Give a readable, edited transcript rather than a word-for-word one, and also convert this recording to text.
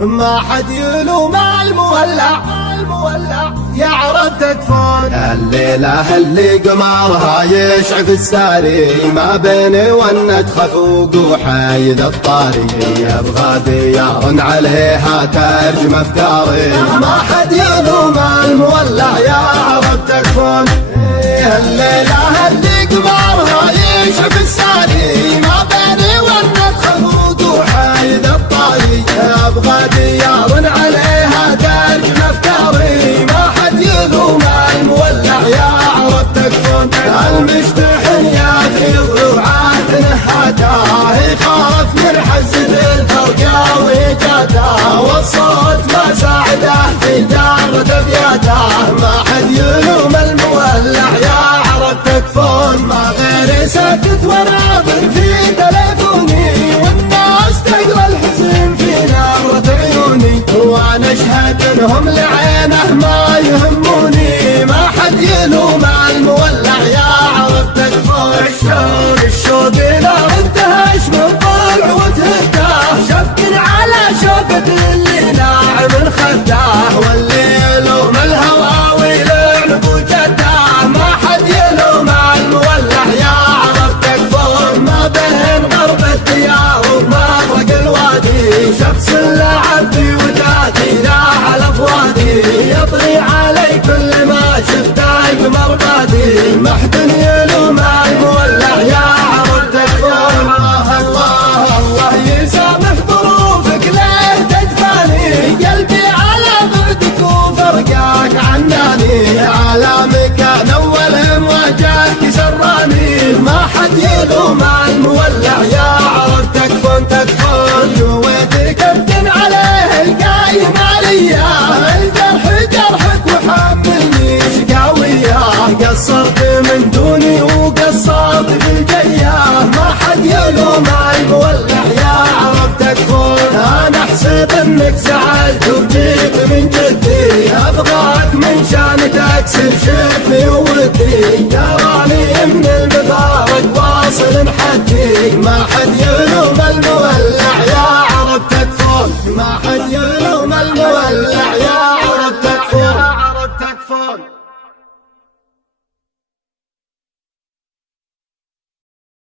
ما حد يلوم المولع يعرف تكفون. الليلة اللي قمرها يشعف الساري ما بيني ونت خفوق وحيد الطاري يبغى ديار عليها ترجم افكاري. ما حد يلوم المولع يعرف تكفون. الليلة اللي قمرها يشعف الساري ما بيني ونت خفوق وحيد الطاري يبغى ديار عليها ترجم افكاري. ما حد يلوم المولع يعرف تكفون. المشتحن يا اخي ضلوعات نهاته يخاف من حزب الفرقة وجاته والصوت ما ساعده في دارة ابياته. ما حد يلوم المولع يعرف تكفون. ما غير ساكت وناظر في تليفوني والناس تقرا الحزن في نظرة عيوني وانا اشهد انهم لعينه ما يهموني. ما حد يلوم المولع يعرف تكفون. الشوق لا انتهش من ضلع وتهداه شفق على شوكة اللي ناعم خداه واللي يلوم الهوى ويلعن بوجده. ما حد يلوم المولع يعرف تكفون. ما بين غرب الديار ومفرق الوادي شمس لعبي وجاتي لا على فوادي يطري علي كل ما شفته قمر بادي. ما حد يلوم المولع يعرف تكفون. الله يسامح ظروفك ليه تجفاني قلبي على بعدك وفرقاك عناني. على مكان اول مواجهتي سراني. ما حد يلوم المولع يعرف تكفون. جويتك كابتن عليه القايم عليا الجرح جرحك وحملني شقاوية. قصرت من دوني وقصرت بالجياه. ما حد يلوم المولع يعرف تكفون. انا احسب انك زعلت وجيت من جدي ابغاك من شان تكسر شفي ودي. تراني من المفارق واصل حدي. ما حد يلوم المولع يعرف تكفون. ما